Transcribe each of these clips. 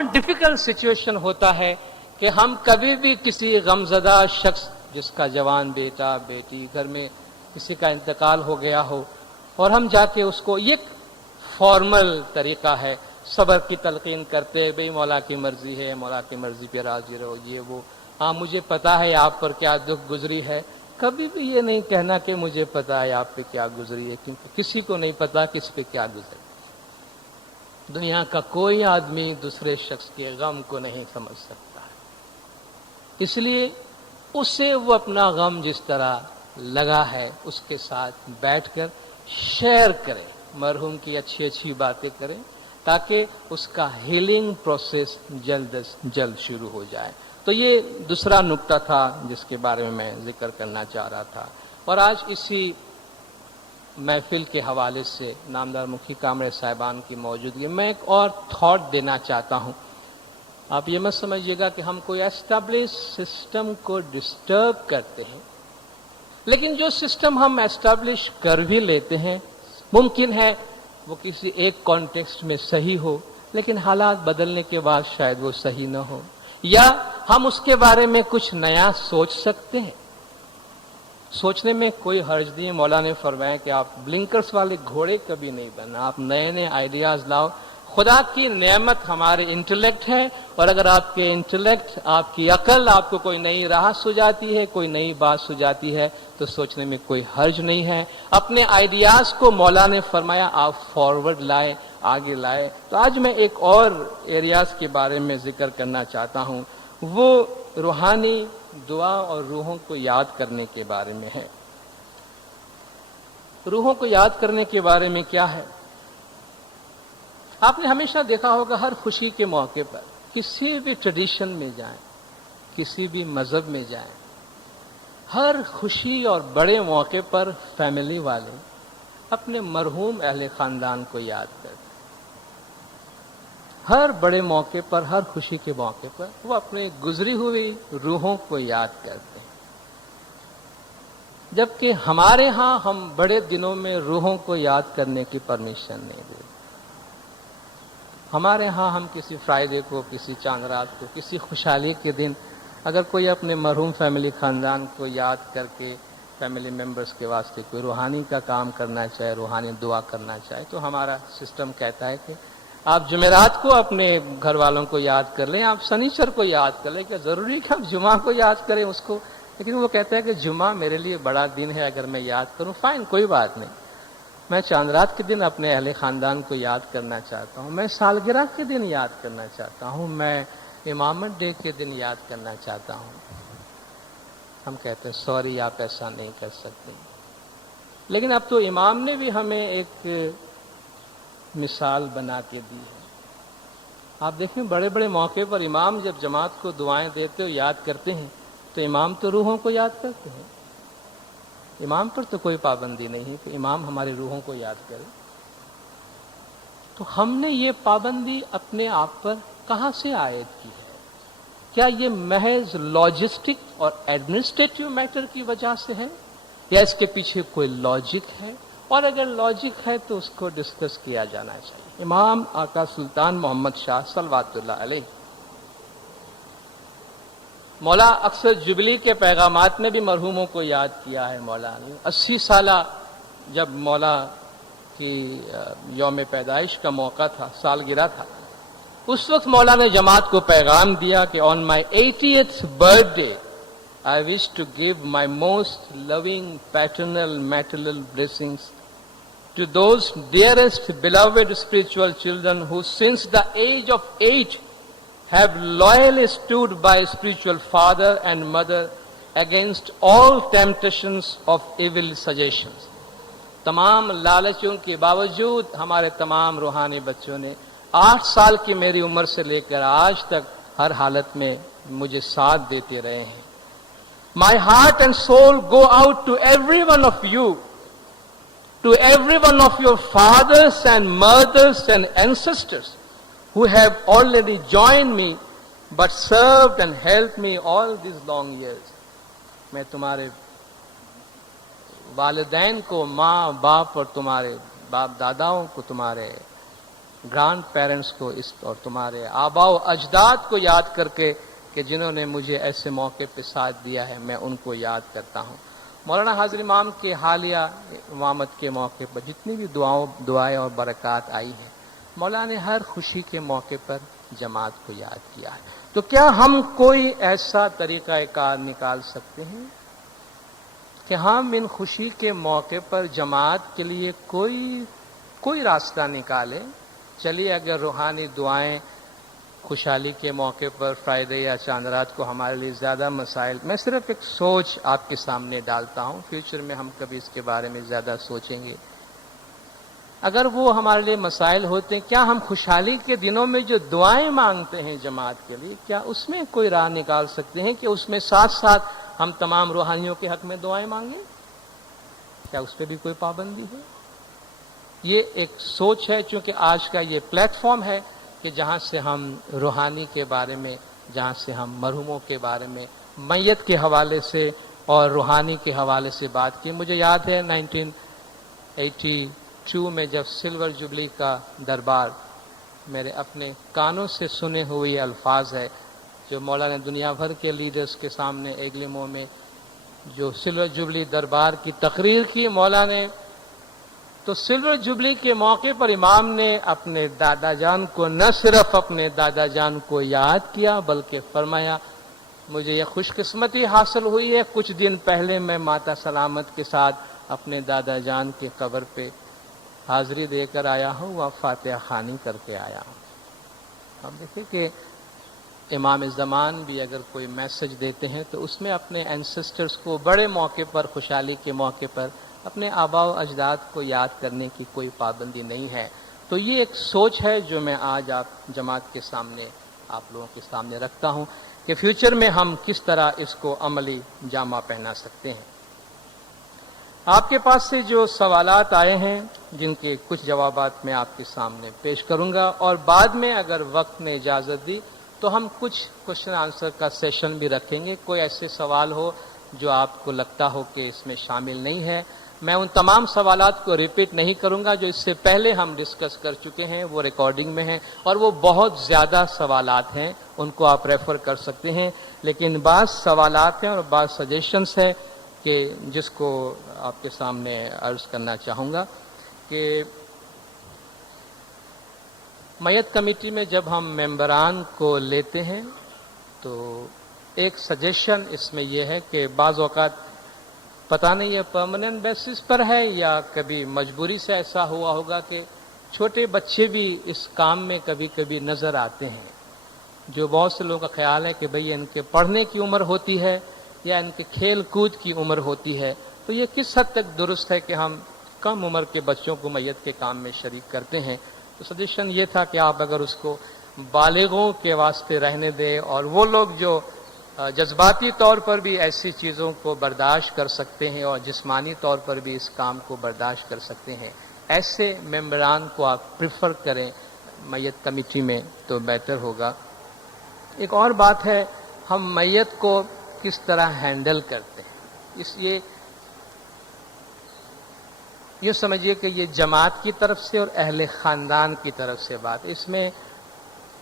Difficult situation ہوتا ہے کہ ہم کبھی بھی کسی غمزدہ شخص جس کا جوان بیٹا بیٹی گھر میں کسی کا انتقال ہو گیا ہو اور ہم جا کے اس کو یہ فارمل طریقہ ہے صبر کی تلقین کرتے بھئی مولا کی مرضی ہے مولا کی مرضی پہ راضی رہو یہ وہ ہاں مجھے پتا ہے آپ پر کیا دکھ گزری ہے کبھی بھی یہ نہیں کہنا کہ مجھے پتا ہے آپ پہ کیا گزری ہے کیونکہ کسی کو نہیں پتا کس پہ کیا گزری دنیا کا کوئی آدمی دوسرے شخص کے غم کو نہیں سمجھ سکتا ہے اس لیے اسے وہ اپنا غم جس طرح لگا ہے اس کے ساتھ بیٹھ کر شیئر کرے مرحوم کی اچھی اچھی باتیں کریں تاکہ اس کا ہیلنگ پروسیس جلد از جلد شروع ہو جائے تو یہ دوسرا نقطہ تھا جس کے بارے میں ذکر کرنا چاہ رہا تھا اور آج اسی محفل کے حوالے سے نامدار مکھی کامرے صاحبان کی موجودگی میں ایک اور تھاٹ دینا چاہتا ہوں آپ یہ مت سمجھیے گا کہ ہم کوئی ایسٹیبلش سسٹم کو ڈسٹرب کرتے ہیں لیکن جو سسٹم ہم ایسٹیبلش کر بھی لیتے ہیں ممکن ہے وہ کسی ایک کانٹیکسٹ میں صحیح ہو لیکن حالات بدلنے کے بعد شاید وہ صحیح نہ ہو یا ہم اس کے بارے میں کچھ نیا سوچ سکتے ہیں سوچنے میں کوئی حرج نہیں مولا نے فرمایا کہ آپ بلنکرز والے گھوڑے کبھی نہیں بننا آپ نئے نئے آئیڈیاز لاؤ خدا کی نعمت ہمارے انٹلیکٹ ہے اور اگر آپ کے انٹلیکٹ آپ کی عقل آپ کو کوئی نئی راہ سجاتی ہے کوئی نئی بات سجاتی ہے تو سوچنے میں کوئی حرج نہیں ہے اپنے آئیڈیاز کو مولا نے فرمایا آپ فارورڈ لائے آگے لائے تو آج میں ایک اور ایریاز کے بارے میں ذکر کرنا چاہتا ہوں وہ روحانی دعا اور روحوں کو یاد کرنے کے بارے میں ہے روحوں کو یاد کرنے کے بارے میں کیا ہے آپ نے ہمیشہ دیکھا ہوگا ہر خوشی کے موقع پر کسی بھی ٹریڈیشن میں جائیں کسی بھی مذہب میں جائیں ہر خوشی اور بڑے موقع پر فیملی والے اپنے مرحوم اہل خاندان کو یاد کرتے ہر بڑے موقع پر ہر خوشی کے موقع پر وہ اپنے گزری ہوئی روحوں کو یاد کرتے ہیں جبکہ ہمارے ہاں ہم بڑے دنوں میں روحوں کو یاد کرنے کی پرمیشن نہیں دیتے ہمارے ہاں ہم کسی فرائیڈے کو کسی چاند رات کو کسی خوشحالی کے دن اگر کوئی اپنے مرحوم فیملی خاندان کو یاد کر کے فیملی ممبرز کے واسطے کوئی روحانی کا کام کرنا چاہے روحانی دعا کرنا چاہے تو ہمارا سسٹم کہتا ہے کہ آپ جمعرات کو اپنے گھر والوں کو یاد کر لیں آپ سنیچر کو یاد کر لیں کیا ضروری کہ آپ جمعہ کو یاد کریں اس کو لیکن وہ کہتا ہے کہ جمعہ میرے لیے بڑا دن ہے اگر میں یاد کروں فائن کوئی بات نہیں میں چاند رات کے دن اپنے اہل خاندان کو یاد کرنا چاہتا ہوں میں سالگرہ کے دن یاد کرنا چاہتا ہوں میں امامت ڈے کے دن یاد کرنا چاہتا ہوں ہم کہتے ہیں سوری آپ ایسا نہیں کر سکتے لیکن اب تو امام نے بھی ہمیں ایک مثال بنا کے دی ہے آپ دیکھیں بڑے بڑے موقع پر امام جب جماعت کو دعائیں دیتے ہو یاد کرتے ہیں تو امام تو روحوں کو یاد کرتے ہیں امام پر تو کوئی پابندی نہیں کہ امام ہماری روحوں کو یاد کرے تو ہم نے یہ پابندی اپنے آپ پر کہاں سے عائد کی ہے کیا یہ محض لاجسٹک اور ایڈمنسٹریٹو میٹر کی وجہ سے ہے یا اس کے پیچھے کوئی لاجک ہے اور اگر لاجک ہے تو اس کو ڈسکس کیا جانا چاہیے امام آقا سلطان محمد شاہ صلوات اللہ علیہ مولا اکثر جبلی کے پیغامات میں بھی مرحوموں کو یاد کیا ہے مولا نے 80 سالہ جب مولا کی یوم پیدائش کا موقع تھا سالگرہ تھا اس وقت مولا نے جماعت کو پیغام دیا کہ آن مائی 80th birthday I wish to give my most loving paternal maternal blessings to those dearest beloved spiritual children who since the age of 8 have loyally stood by spiritual father and mother against all temptations of evil suggestions. تمام لالچوں کے باوجود ہمارے تمام روحانی بچوں نے 8 سال کی میری عمر سے لے کر آج تک ہر حالت میں مجھے ساتھ دیتے رہے ہیں. My heart and soul go out to every one of you, to every one of your fathers and mothers and ancestors who have already joined me but served and helped me all these long years. میں تمہارے والدین کو ماں باپ اور تمہارے باپ داداؤں کو تمہارے گرانڈ پیرنٹس کو اس اور تمہارے آباء و اجداد کو یاد کر کے کہ جنہوں نے مجھے ایسے موقع پہ ساتھ دیا ہے، میں ان کو یاد کرتا ہوں۔ مولانا حاضر امام کے حالیہ امامت کے موقع پر جتنی بھی دعائیں اور برکات آئی ہیں، مولانا نے ہر خوشی کے موقع پر جماعت کو یاد کیا ہے۔ تو کیا ہم کوئی ایسا طریقہ کار نکال سکتے ہیں کہ ہم ان خوشی کے موقع پر جماعت کے لیے کوئی راستہ نکالیں؟ چلیے، اگر روحانی دعائیں خوشحالی کے موقع پر فرائیڈے یا چاند رات کو ہمارے لیے زیادہ مسائل، میں صرف ایک سوچ آپ کے سامنے ڈالتا ہوں، فیوچر میں ہم کبھی اس کے بارے میں زیادہ سوچیں گے۔ اگر وہ ہمارے لیے مسائل ہوتے ہیں، کیا ہم خوشحالی کے دنوں میں جو دعائیں مانگتے ہیں جماعت کے لیے، کیا اس میں کوئی راہ نکال سکتے ہیں کہ اس میں ساتھ ساتھ ہم تمام روحانیوں کے حق میں دعائیں مانگیں؟ کیا اس پہ بھی کوئی پابندی ہے؟ یہ ایک سوچ ہے، چونکہ آج کا یہ پلیٹ فارم ہے کہ جہاں سے ہم روحانی کے بارے میں، جہاں سے ہم مرحوموں کے بارے میں، میت کے حوالے سے اور روحانی کے حوالے سے بات کی۔ مجھے یاد ہے 1982 میں جب سلور جبلی کا دربار، میرے اپنے کانوں سے سنے ہوئے الفاظ ہے جو مولانا نے دنیا بھر کے لیڈرز کے سامنے ایگلیمو میں جو سلور جبلی دربار کی تقریر کی مولانا نے، تو سلور جبلی کے موقع پر امام نے اپنے دادا جان کو نہ صرف اپنے دادا جان کو یاد کیا بلکہ فرمایا، مجھے یہ خوش قسمتی حاصل ہوئی ہے، کچھ دن پہلے میں ماتا سلامت کے ساتھ اپنے دادا جان کے قبر پہ حاضری دے کر آیا ہوں اور فاتحہ خوانی کر کے آیا ہوں۔ اب دیکھیں کہ امام زمان بھی اگر کوئی میسج دیتے ہیں تو اس میں اپنے اینسسٹرز کو بڑے موقع پر، خوشحالی کے موقع پر اپنے آباء و اجداد کو یاد کرنے کی کوئی پابندی نہیں ہے۔ تو یہ ایک سوچ ہے جو میں آج آپ جماعت کے سامنے، آپ لوگوں کے سامنے رکھتا ہوں کہ فیوچر میں ہم کس طرح اس کو عملی جامہ پہنا سکتے ہیں۔ آپ کے پاس سے جو سوالات آئے ہیں جن کے کچھ جوابات میں آپ کے سامنے پیش کروں گا، اور بعد میں اگر وقت نے اجازت دی تو ہم کچھ کوشچن آنسر کا سیشن بھی رکھیں گے۔ کوئی ایسے سوال ہو جو آپ کو لگتا ہو کہ اس میں شامل نہیں ہے، میں ان تمام سوالات کو ریپیٹ نہیں کروں گا جو اس سے پہلے ہم ڈسکس کر چکے ہیں، وہ ریکارڈنگ میں ہیں اور وہ بہت زیادہ سوالات ہیں، ان کو آپ ریفر کر سکتے ہیں۔ لیکن بعض سوالات ہیں اور بعض سجیشنز ہیں کہ جس کو آپ کے سامنے عرض کرنا چاہوں گا کہ میت کمیٹی میں جب ہم ممبران کو لیتے ہیں تو ایک سجیشن اس میں یہ ہے کہ بعض اوقات پتہ نہیں یہ پرماننٹ بیسس پر ہے یا کبھی مجبوری سے ایسا ہوا ہوگا کہ چھوٹے بچے بھی اس کام میں کبھی کبھی نظر آتے ہیں، جو بہت سے لوگوں کا خیال ہے کہ بھئی ان کے پڑھنے کی عمر ہوتی ہے یا ان کے کھیل کود کی عمر ہوتی ہے، تو یہ کس حد تک درست ہے کہ ہم کم عمر کے بچوں کو میت کے کام میں شریک کرتے ہیں۔ تو سجیشن یہ تھا کہ آپ اگر اس کو بالغوں کے واسطے رہنے دیں اور وہ لوگ جو جذباتی طور پر بھی ایسی چیزوں کو برداشت کر سکتے ہیں اور جسمانی طور پر بھی اس کام کو برداشت کر سکتے ہیں، ایسے ممبران کو آپ پریفر کریں میت کمیٹی میں تو بہتر ہوگا۔ ایک اور بات ہے، ہم میت کو کس طرح ہینڈل کرتے ہیں، یہ سمجھیے کہ یہ جماعت کی طرف سے اور اہل خاندان کی طرف سے بات، اس میں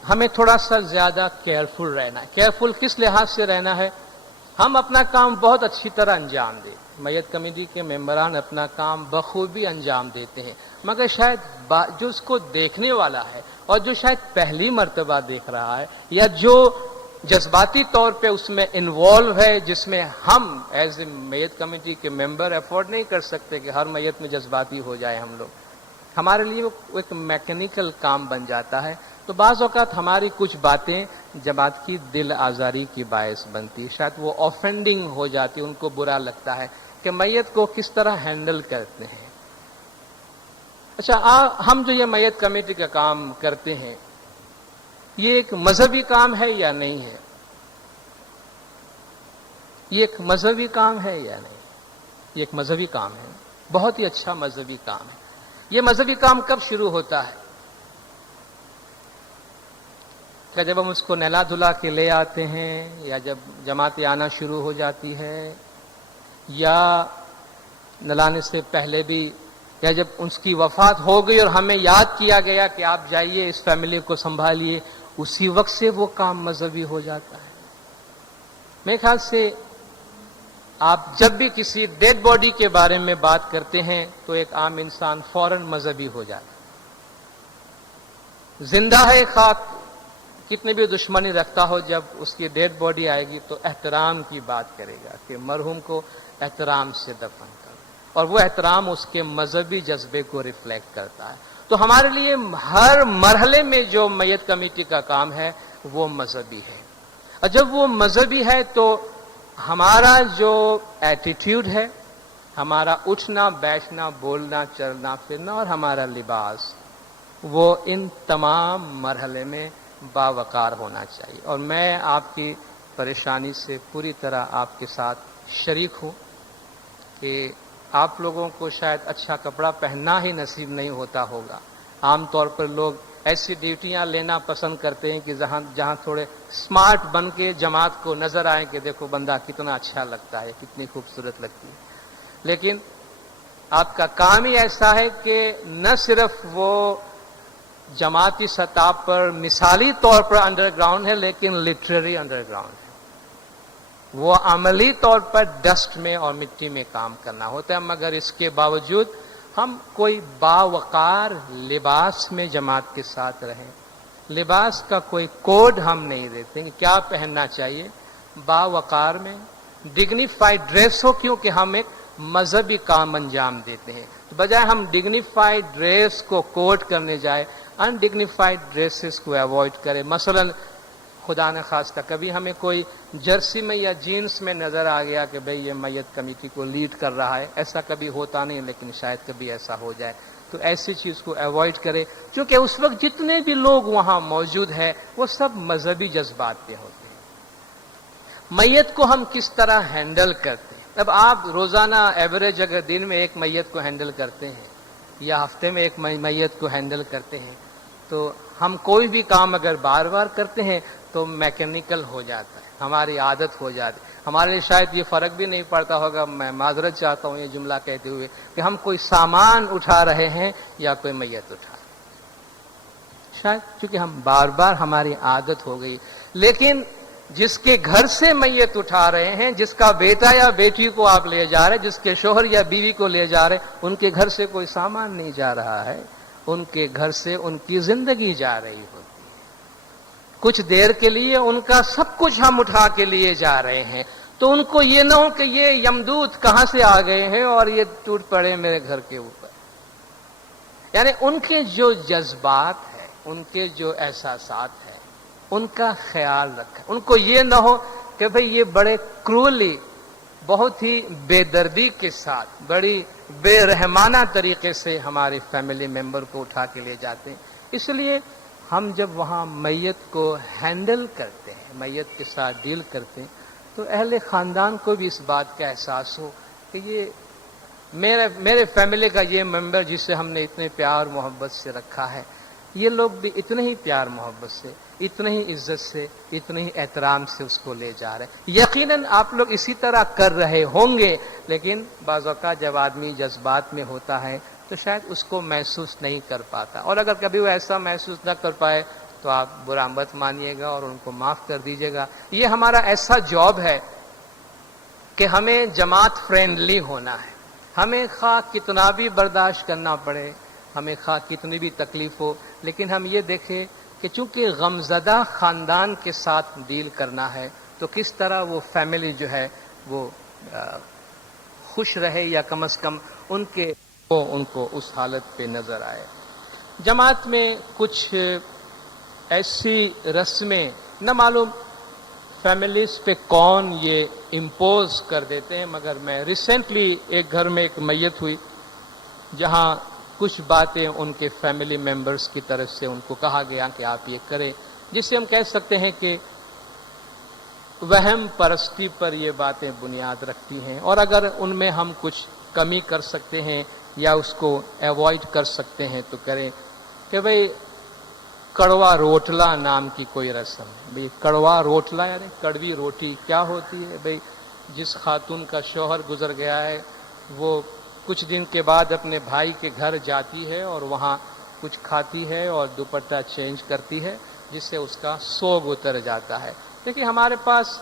ہمیں تھوڑا سا زیادہ کیئرفل رہنا ہے۔ کیئرفل کس لحاظ سے رہنا ہے؟ ہم اپنا کام بہت اچھی طرح انجام دیں، میت کمیٹی کے ممبران اپنا کام بخوبی انجام دیتے ہیں، مگر شاید جو اس کو دیکھنے والا ہے اور جو شاید پہلی مرتبہ دیکھ رہا ہے یا جو جذباتی طور پہ اس میں انوالو ہے، جس میں ہم ایز اے میت کمیٹی کے ممبر افورڈ نہیں کر سکتے کہ ہر میت میں جذباتی ہو جائے ہم لوگ، ہمارے لیے وہ ایک میکینیکل کام بن جاتا ہے۔ تو بعض اوقات ہماری کچھ باتیں جماعت کی دل آزاری کی باعث بنتی، شاید وہ آفینڈنگ ہو جاتی، ان کو برا لگتا ہے کہ میت کو کس طرح ہینڈل کرتے ہیں۔ اچھا، ہم جو یہ میت کمیٹی کا کام کرتے ہیں یہ ایک مذہبی کام ہے یا نہیں ہے؟ یہ ایک مذہبی کام ہے یا نہیں؟ یہ ایک مذہبی کام ہے، بہت ہی اچھا مذہبی کام ہے۔ یہ مذہبی کام کب شروع ہوتا ہے؟ کہ جب ہم اس کو نہلا دھلا کے لے آتے ہیں، یا جب جماعتیں آنا شروع ہو جاتی ہے، یا نلانے سے پہلے بھی یا جب اس کی وفات ہو گئی اور ہمیں یاد کیا گیا کہ آپ جائیے اس فیملی کو سنبھالیے، اسی وقت سے وہ کام مذہبی ہو جاتا ہے۔ میرے خیال سے آپ جب بھی کسی ڈیڈ باڈی کے بارے میں بات کرتے ہیں تو ایک عام انسان فوراً مذہبی ہو جاتا ہے۔ زندہ ہے خاک کتنی بھی دشمنی رکھتا ہو، جب اس کی ڈیڈ باڈی آئے گی تو احترام کی بات کرے گا کہ مرحوم کو احترام سے دفن کر، اور وہ احترام اس کے مذہبی جذبے کو ریفلیکٹ کرتا ہے۔ تو ہمارے لیے ہر مرحلے میں جو میت کمیٹی کا کام ہے وہ مذہبی ہے، اور جب وہ مذہبی ہے تو ہمارا جو ایٹیٹیوڈ ہے، ہمارا اٹھنا بیٹھنا بولنا چلنا پھرنا اور ہمارا لباس، وہ ان تمام مرحلے میں باوقار ہونا چاہیے۔ اور میں آپ کی پریشانی سے پوری طرح آپ کے ساتھ شریک ہوں کہ آپ لوگوں کو شاید اچھا کپڑا پہننا ہی نصیب نہیں ہوتا ہوگا۔ عام طور پر لوگ ایسی ڈیوٹیاں لینا پسند کرتے ہیں کہ جہاں تھوڑے سمارٹ بن کے جماعت کو نظر آئے کہ دیکھو بندہ کتنا اچھا لگتا ہے، کتنی خوبصورت لگتی ہے۔ لیکن آپ کا کام ہی ایسا ہے کہ نہ صرف وہ جماعتی سطح پر مثالی طور پر انڈر گراؤنڈ ہے، لیکن لٹریری انڈر گراؤنڈ ہے۔ وہ عملی طور پر ڈسٹ میں اور مٹی میں کام کرنا ہوتا ہے، مگر اس کے باوجود ہم کوئی باوقار لباس میں جماعت کے ساتھ رہیں۔ لباس کا کوئی کوڈ ہم نہیں دیتے کہ کیا پہننا چاہیے، باوقار میں ڈگنیفائڈ ڈریس ہو، کیونکہ ہم ایک مذہبی کام انجام دیتے ہیں۔ تو بجائے ہم ڈگنیفائڈ ڈریس کو کوڈ کرنے جائے، انڈگنیفائڈ ڈریسز کو ایوائڈ کریں۔ مثلا خدا نہ خواستہ کبھی ہمیں کوئی جرسی میں یا جینس میں نظر آ گیا کہ بھئی یہ میت کمیٹی کو لیڈ کر رہا ہے، ایسا کبھی ہوتا نہیں لیکن شاید کبھی ایسا ہو جائے، تو ایسی چیز کو ایوائڈ کرے، کیونکہ اس وقت جتنے بھی لوگ وہاں موجود ہیں وہ سب مذہبی جذبات پہ ہوتے ہیں۔ میت کو ہم کس طرح ہینڈل کرتے ہیں؟ اب آپ روزانہ ایوریج اگر دن میں ایک میت کو ہینڈل کرتے ہیں یا ہفتے میں ایک میت کو ہینڈل کرتے ہیں، تو ہم کوئی بھی کام اگر بار بار کرتے ہیں تو میکینیکل ہو جاتا ہے، ہماری عادت ہو جاتی ہے۔ ہمارے لیے شاید یہ فرق بھی نہیں پڑتا ہوگا، میں معذرت چاہتا ہوں یہ جملہ کہتے ہوئے، کہ ہم کوئی سامان اٹھا رہے ہیں یا کوئی میت اٹھا رہے ہیں، شاید چونکہ ہم بار بار ہماری عادت ہو گئی۔ لیکن جس کے گھر سے میت اٹھا رہے ہیں، جس کا بیٹا یا بیٹی کو آپ لے جا رہے ہیں، جس کے شوہر یا بیوی کو لے جا رہے ہیں، ان کے گھر سے کوئی سامان نہیں جا رہا ہے، ان کے گھر سے ان کی زندگی جا رہی ہوتی ہے۔ کچھ دیر کے لیے ان کا سب کچھ ہم اٹھا کے لیے جا رہے ہیں، تو ان کو یہ نہ ہو کہ یہ یمدوت کہاں سے آ گئے ہیں اور یہ ٹوٹ پڑے میرے گھر کے اوپر۔ یعنی ان کے جو جذبات ہیں، ان کے جو احساسات ہیں، ان کا خیال رکھیں۔ ان کو یہ نہ ہو کہ بھئی یہ بڑے کرولی، بہت ہی بے دردی کے ساتھ، بڑی بے رحمانہ طریقے سے ہمارے فیملی ممبر کو اٹھا کے لے جاتے ہیں۔ اس لیے ہم جب وہاں میت کو ہینڈل کرتے ہیں، میت کے ساتھ ڈیل کرتے ہیں، تو اہل خاندان کو بھی اس بات کا احساس ہو کہ یہ میرے فیملی کا یہ ممبر جسے ہم نے اتنے پیار محبت سے رکھا ہے، یہ لوگ بھی اتنے ہی پیار محبت سے، اتنے ہی عزت سے، اتنے ہی احترام سے اس کو لے جا رہے ہیں۔ یقیناً آپ لوگ اسی طرح کر رہے ہوں گے، لیکن بعض اوقات جب آدمی جذبات میں ہوتا ہے تو شاید اس کو محسوس نہیں کر پاتا، اور اگر کبھی وہ ایسا محسوس نہ کر پائے تو آپ برا مت مانیے گا اور ان کو معاف کر دیجیے گا۔ یہ ہمارا ایسا جاب ہے کہ ہمیں جماعت فرینڈلی ہونا ہے، ہمیں خواہ کتنا بھی برداشت کرنا پڑے، ہمیں خواہ کتنی بھی تکلیف ہو، لیکن ہم یہ دیکھیں کہ چونکہ غمزدہ خاندان کے ساتھ ڈیل کرنا ہے تو کس طرح وہ فیملی جو ہے وہ خوش رہے، یا کم از کم ان کو اس حالت پہ نظر آئے۔ جماعت میں کچھ ایسی رسمیں نہ معلوم فیملیز پہ کون یہ امپوز کر دیتے ہیں، مگر میں ریسنٹلی ایک گھر میں ایک میت ہوئی جہاں کچھ باتیں ان کے فیملی ممبرز کی طرف سے ان کو کہا گیا کہ آپ یہ کریں، جسے ہم کہہ سکتے ہیں کہ وہم پرستی پر یہ باتیں بنیاد رکھتی ہیں، اور اگر ان میں ہم کچھ کمی کر سکتے ہیں یا اس کو ایوائڈ کر سکتے ہیں تو کریں۔ کہ بھئی کڑوا روٹلا نام کی کوئی رسم ہے، بھئی کڑوا روٹلا یعنی کڑوی روٹی کیا ہوتی ہے؟ بھئی جس خاتون کا شوہر گزر گیا ہے وہ کچھ دن کے بعد اپنے بھائی کے گھر جاتی ہے اور وہاں کچھ کھاتی ہے اور دوپٹہ چینج کرتی ہے، جس سے اس کا سوگ اتر جاتا ہے۔ دیکھیے ہمارے پاس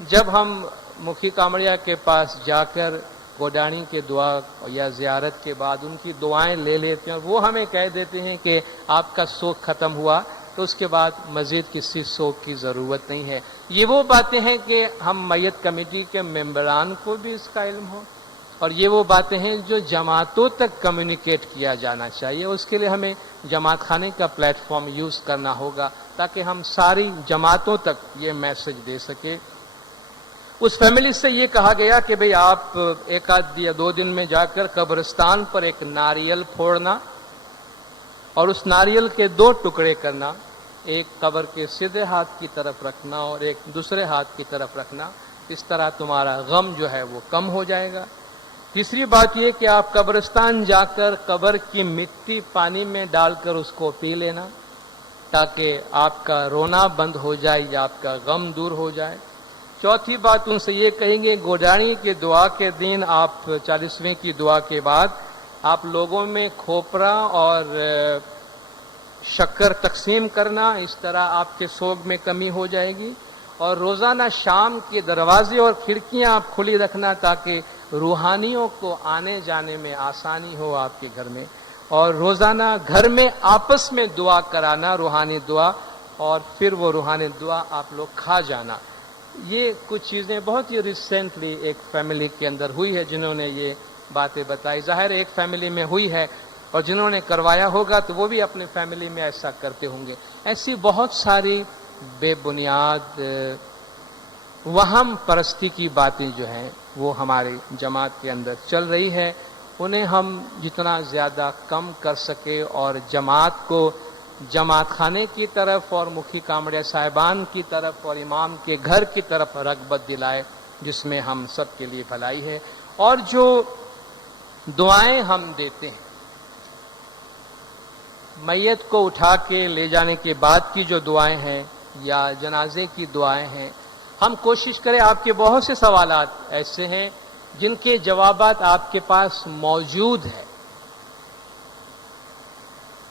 جب ہم مکھی کامڑیا کے پاس جا کر گوڈانی کے دعا یا زیارت کے بعد ان کی دعائیں لے لیتے ہیں، وہ ہمیں کہہ دیتے ہیں کہ آپ کا سوگ ختم ہوا، تو اس کے بعد مزید کسی سوگ کی ضرورت نہیں ہے۔ یہ وہ باتیں ہیں کہ ہم میت کمیٹی کے ممبران کو بھی اس کا علم ہو، اور یہ وہ باتیں ہیں جو جماعتوں تک کمیونیکیٹ کیا جانا چاہیے۔ اس کے لیے ہمیں جماعت خانے کا پلیٹ فارم یوز کرنا ہوگا تاکہ ہم ساری جماعتوں تک یہ میسج دے سکیں۔ اس فیملی سے یہ کہا گیا کہ بھئی آپ ایک آدھ یا 2 دن میں جا کر قبرستان پر ایک ناریل پھوڑنا اور اس ناریل کے 2 ٹکڑے کرنا، ایک قبر کے سیدھے ہاتھ کی طرف رکھنا اور ایک دوسرے ہاتھ کی طرف رکھنا، اس طرح تمہارا غم جو ہے وہ کم ہو جائے گا۔ تیسری بات یہ کہ آپ قبرستان جا کر قبر کی مٹی پانی میں ڈال کر اس کو پی لینا تاکہ آپ کا رونا بند ہو جائے یا آپ کا غم دور ہو جائے۔ چوتھی بات ان سے یہ کہیں گے، گوڈانی کی دعا کے دن آپ 40ویں کی دعا کے بعد آپ لوگوں میں کھوپرا اور شکر تقسیم کرنا، اس طرح آپ کے سوگ میں کمی ہو جائے گی۔ اور روزانہ شام کے دروازے اور کھڑکیاں آپ کھلی رکھنا تاکہ روحانیوں کو آنے جانے میں آسانی ہو آپ کے گھر میں، اور روزانہ گھر میں آپس میں دعا کرانا، روحانی دعا، اور پھر وہ روحانی دعا آپ لوگ کھا جانا۔ یہ کچھ چیزیں بہت ہی ریسنٹلی ایک فیملی کے اندر ہوئی ہے جنہوں نے یہ باتیں بتائی۔ ظاہر ایک فیملی میں ہوئی ہے اور جنہوں نے کروایا ہوگا تو وہ بھی اپنے فیملی میں ایسا کرتے ہوں گے۔ ایسی بہت ساری بے بنیاد وہم پرستی کی باتیں جو ہیں وہ ہماری جماعت کے اندر چل رہی ہے، انہیں ہم جتنا زیادہ کم کر سکے اور جماعت کو جماعت خانے کی طرف اور مکھی کامڑیا صاحبان کی طرف اور امام کے گھر کی طرف رغبت دلائے، جس میں ہم سب کے لیے بھلائی ہے۔ اور جو دعائیں ہم دیتے ہیں میت کو اٹھا کے لے جانے کے بعد کی جو دعائیں ہیں یا جنازے کی دعائیں ہیں، ہم کوشش کریں، آپ کے بہت سے سوالات ایسے ہیں جن کے جوابات آپ کے پاس موجود ہیں،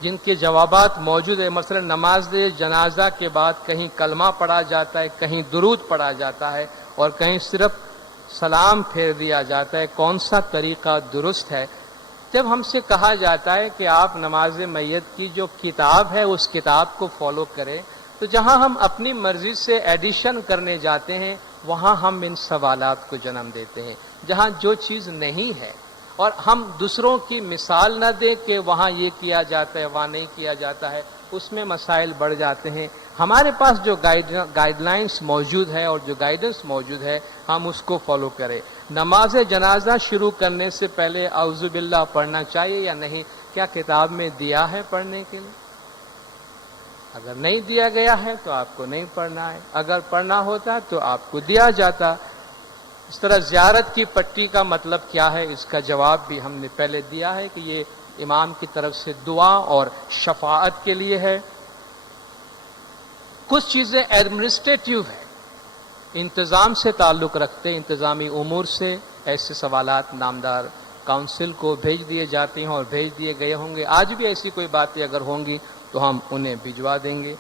جن کے جوابات موجود ہیں۔ مثلا نماز جنازہ کے بعد کہیں کلمہ پڑھا جاتا ہے، کہیں درود پڑھا جاتا ہے اور کہیں صرف سلام پھیر دیا جاتا ہے، کون سا طریقہ درست ہے؟ جب ہم سے کہا جاتا ہے کہ آپ نماز میت کی جو کتاب ہے اس کتاب کو فالو کریں، تو جہاں ہم اپنی مرضی سے ایڈیشن کرنے جاتے ہیں وہاں ہم ان سوالات کو جنم دیتے ہیں۔ جہاں جو چیز نہیں ہے اور ہم دوسروں کی مثال نہ دیں کہ وہاں یہ کیا جاتا ہے وہاں نہیں کیا جاتا ہے، اس میں مسائل بڑھ جاتے ہیں۔ ہمارے پاس جو گائیڈ لائنز موجود ہے اور جو گائیڈنس موجود ہے ہم اس کو فالو کریں۔ نماز جنازہ شروع کرنے سے پہلے اعوذ باللہ پڑھنا چاہیے یا نہیں؟ کیا کتاب میں دیا ہے پڑھنے کے لیے؟ اگر نہیں دیا گیا ہے تو آپ کو نہیں پڑھنا ہے، اگر پڑھنا ہوتا تو آپ کو دیا جاتا۔ اس طرح زیارت کی پٹی کا مطلب کیا ہے، اس کا جواب بھی ہم نے پہلے دیا ہے کہ یہ امام کی طرف سے دعا اور شفاعت کے لیے ہے۔ کچھ چیزیں ایڈمنسٹریٹیو ہیں، انتظام سے تعلق رکھتے ہیں، انتظامی امور سے، ایسے سوالات نامدار کونسل کو بھیج دیے جاتے ہیں اور بھیج دیے گئے ہوں گے۔ آج بھی ایسی کوئی باتیں اگر ہوں گی تو ہم انہیں بھجوا دیں گے۔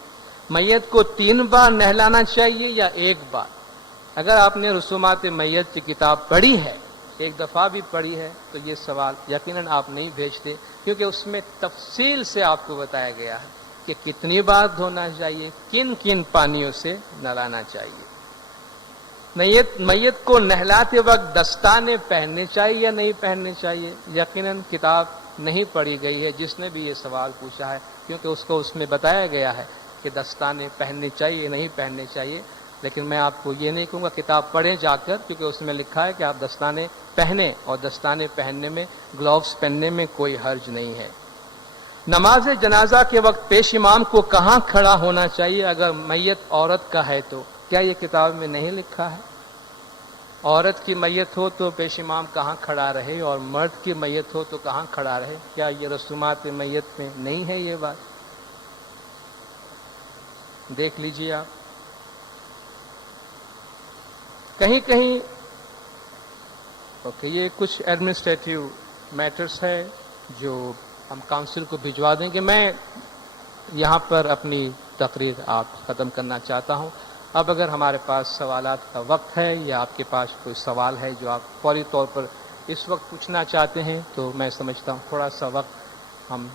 میت کو 3 بار نہلانا چاہیے یا 1 بار؟ اگر آپ نے رسومات میت کی کتاب پڑھی ہے، 1 دفعہ بھی پڑھی ہے، تو یہ سوال یقیناً آپ نہیں بھیجتے، کیونکہ اس میں تفصیل سے آپ کو بتایا گیا ہے کہ کتنی بار دھونا چاہیے، کن کن پانیوں سے نہلانا چاہیے۔ میت کو نہلاتے وقت دستانے پہننے چاہیے یا نہیں پہننے چاہیے؟ یقیناً کتاب نہیں پڑھی گئی ہے جس نے بھی یہ سوال پوچھا ہے، کیونکہ اس کو اس میں بتایا گیا ہے کہ دستانے پہننے چاہیے نہیں پہننے چاہیے۔ لیکن میں آپ کو یہ نہیں کہوں گا کتاب پڑھیں جا کر، کیونکہ اس میں لکھا ہے کہ آپ دستانے پہنیں، اور دستانے پہننے میں، گلوز پہننے میں کوئی حرج نہیں ہے۔ نماز جنازہ کے وقت پیش امام کو کہاں کھڑا ہونا چاہیے اگر میت عورت کا ہے تو؟ کیا یہ کتاب میں نہیں لکھا ہے؟ عورت کی میت ہو تو پیش امام کہاں کھڑا رہے اور مرد کی میت ہو تو کہاں کھڑا رہے؟ کیا یہ رسومات میت میں نہیں ہے یہ بات؟ دیکھ لیجیے آپ۔ کہیں کہیں اوکے، یہ کچھ ایڈمنسٹریٹو میٹرز ہے جو ہم کاؤنسل کو بھجوا دیں گے. میں یہاں پر اپنی تقریر آپ ختم کرنا چاہتا ہوں. اب اگر ہمارے پاس سوالات کا وقت ہے یا آپ کے پاس کوئی سوال ہے جو آپ فوری طور پر اس وقت پوچھنا چاہتے ہیں تو میں سمجھتا ہوں تھوڑا سا وقت ہم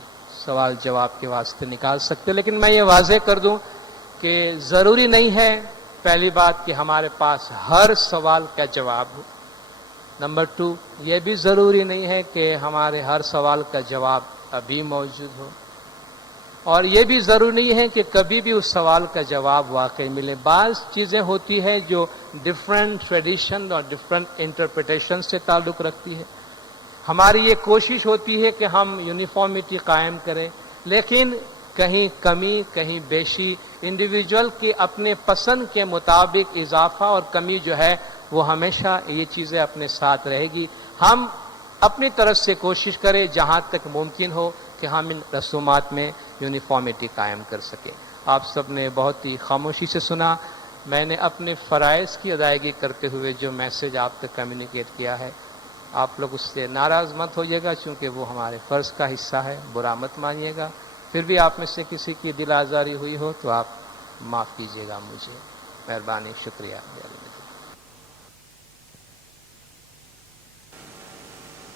سوال جواب کے واسطے نکال سکتے. لیکن میں یہ واضح کر دوں کہ ضروری نہیں ہے پہلی بات کہ ہمارے پاس ہر سوال کا جواب ہو. نمبر 2، یہ بھی ضروری نہیں ہے کہ ہمارے ہر سوال کا جواب ابھی موجود ہو، اور یہ بھی ضروری نہیں ہے کہ کبھی بھی اس سوال کا جواب واقعی ملے. بعض چیزیں ہوتی ہیں جو ڈفرینٹ ٹریڈیشن اور ڈفرینٹ انٹرپریٹیشن سے تعلق رکھتی ہے. ہماری یہ کوشش ہوتی ہے کہ ہم یونیفارمٹی قائم کریں، لیکن کہیں کمی کہیں بیشی انڈیویجول کی اپنے پسند کے مطابق اضافہ اور کمی جو ہے وہ ہمیشہ یہ چیزیں اپنے ساتھ رہے گی. ہم اپنی طرف سے کوشش کریں جہاں تک ممکن ہو کہ ہم ان رسومات میں یونیفارمٹی قائم کر سکیں. آپ سب نے بہت ہی خاموشی سے سنا. میں نے اپنے فرائض کی ادائیگی کرتے ہوئے جو میسج آپ تک کمیونیکیٹ کیا ہے، آپ لوگ اس سے ناراض مت ہوئیے گا، چونکہ وہ ہمارے فرض کا حصہ ہے، برا مت مانیے گا. پھر بھی آپ میں سے کسی کی دل آزاری ہوئی ہو تو آپ معاف کیجیے گا مجھے. مہربانی، شکریہ.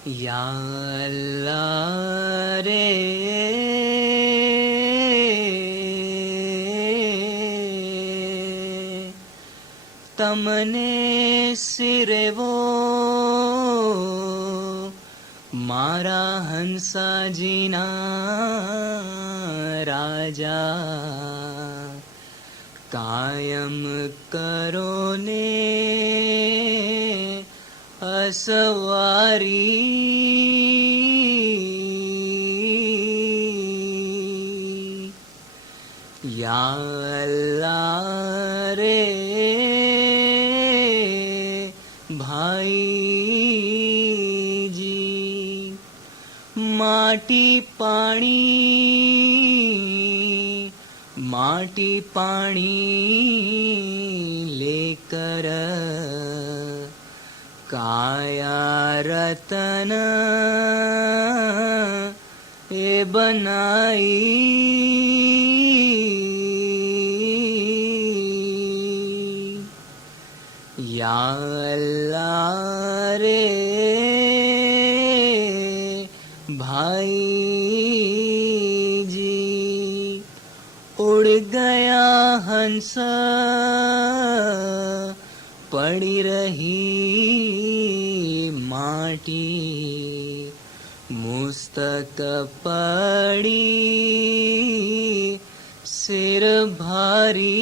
یا اللہ رے تمنے سرے وہ مارا ہنسا جینا راجا قائم کرو نے اسواری یا اللہ رے بھائی جی ماٹی پانی لے کر کایا رتن اے بنائی یا اللہ رے بھائی جی اڑ گیا ہنس پڑی رہی ماٹی مستق پڑی سر بھاری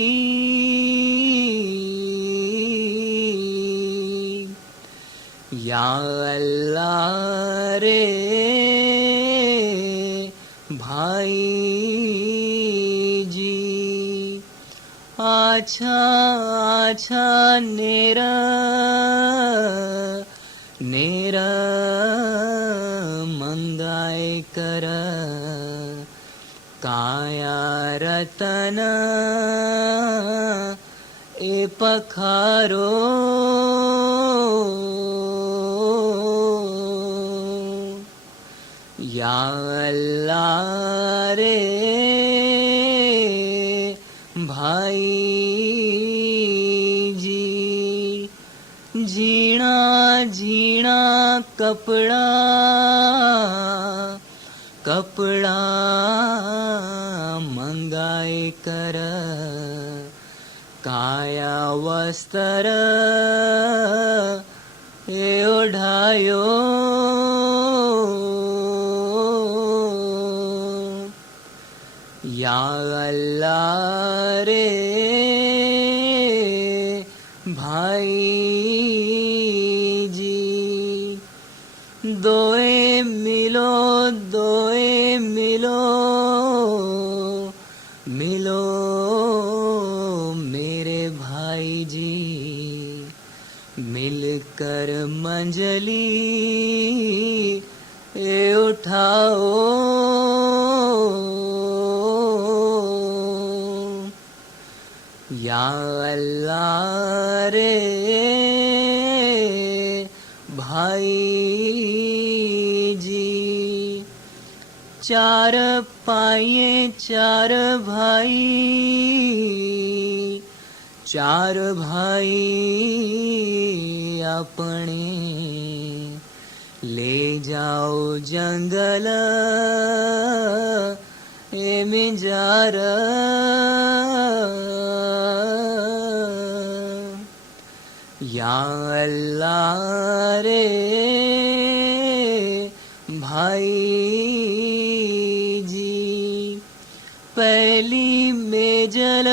یا اللہ رے بھائی جی آچھا نیرا منگائے کر کایا رتن اے پکھارو یا اللہ رے بھائی جی جھینا کپڑا منگائے کر کایا وستر اے اوڑھایو یا اللہ رے بھائی جی دوئے ملو میرے بھائی جی مل کر منجلی اے اٹھاؤ یا اللہ رے بھائی جی چار پائیں چار بھائی چار بھائی اپنے لے جاؤ جنگل اے منجار یا اللہ رے بھائی جی پہلی میں جل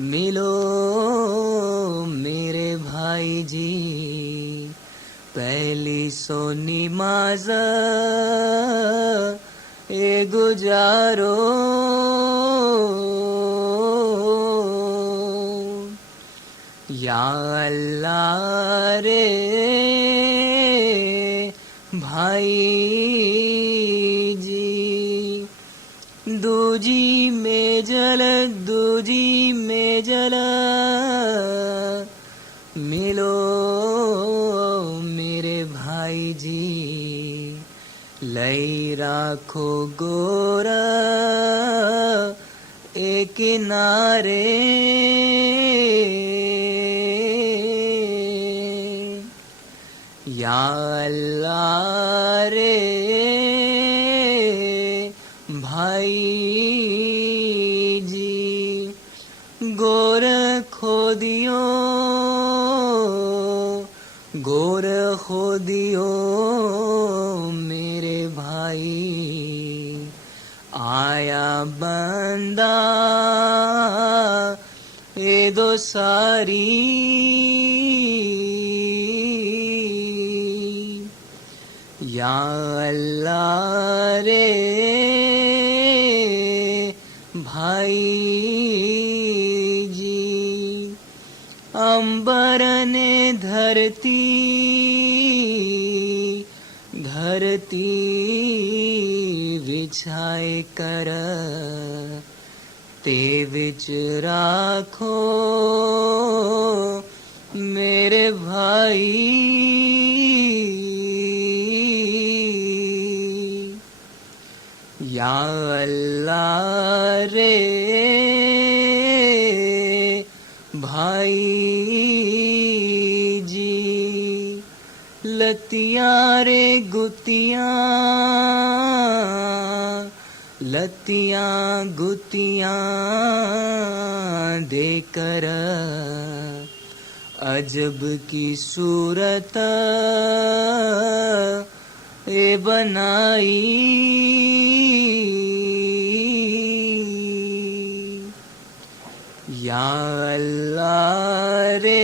ملو میرے بھائی جی پہلی سو نماز اے گزارو یا اللہ رے بھائی جی دوجی میں جل ملو میرے بھائی جی لئی راکھو گورا ایک کنارے یا اللہ رے بھائی جی گور کھو دیو میرے بھائی آیا بندہ اے دو ساری یا اللہ رے بھائی جی امبر نے دھرتی بچھائے کر تے وچ راکھو میرے بھائی یا اللہ رے بھائی جی لتیاں رے گتیاں دے کر عجب کی صورت اے بنائی یا اللہ رے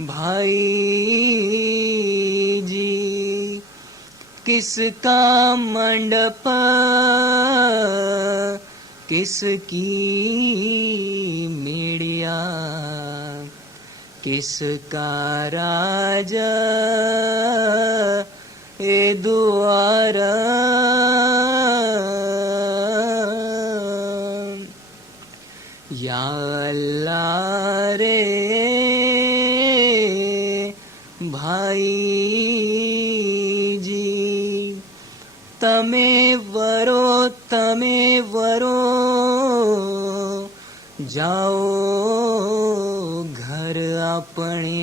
بھائی جی کس کا منڈپ کس کی میڑیا کس کا راج اے دوار یا اللہ رے بھائی جی تمہیں ورو جاؤ گھر اپنے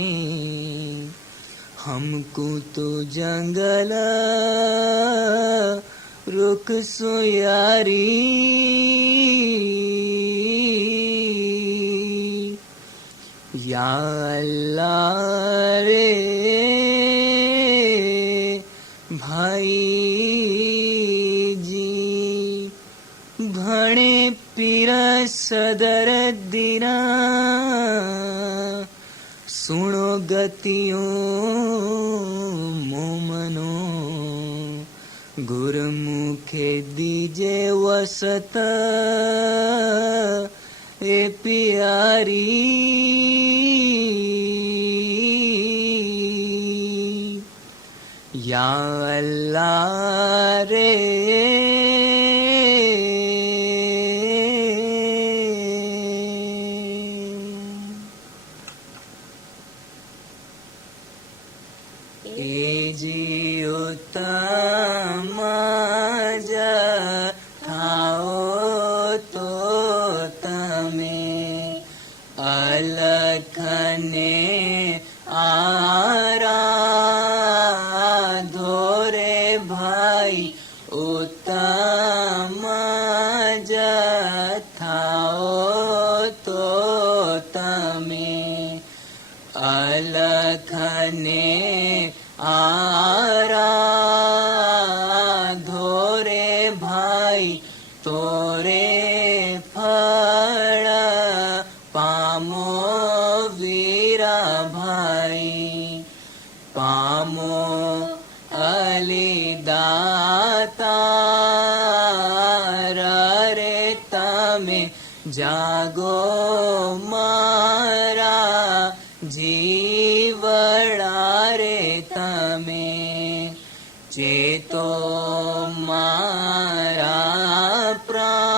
ہم کو تو جنگل رک سو یاری یا اللہ رے بھائی جی بھنے پیر صدر دینا سنو گتیوں مومنو گرمکھے دیجے وسط اے پیاری یا اللہ رے રે ભાઈ ઉત્તમ જથાઓ તો તમે અલખને આરાધો રે ભાઈ તોરે ફળ પામો વીરા ભાઈ પામો અલીદાતાર રે તમે જાગો મારા જીવડા રે તમે ચેતો મારા પ્રાણી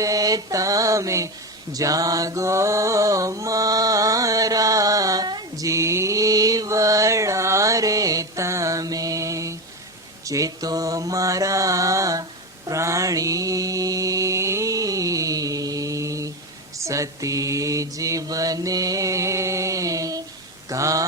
રે તમે જાગો મારા જીવડા રે તમે ચેતો મારા પ્રાણી સતી જીવને કા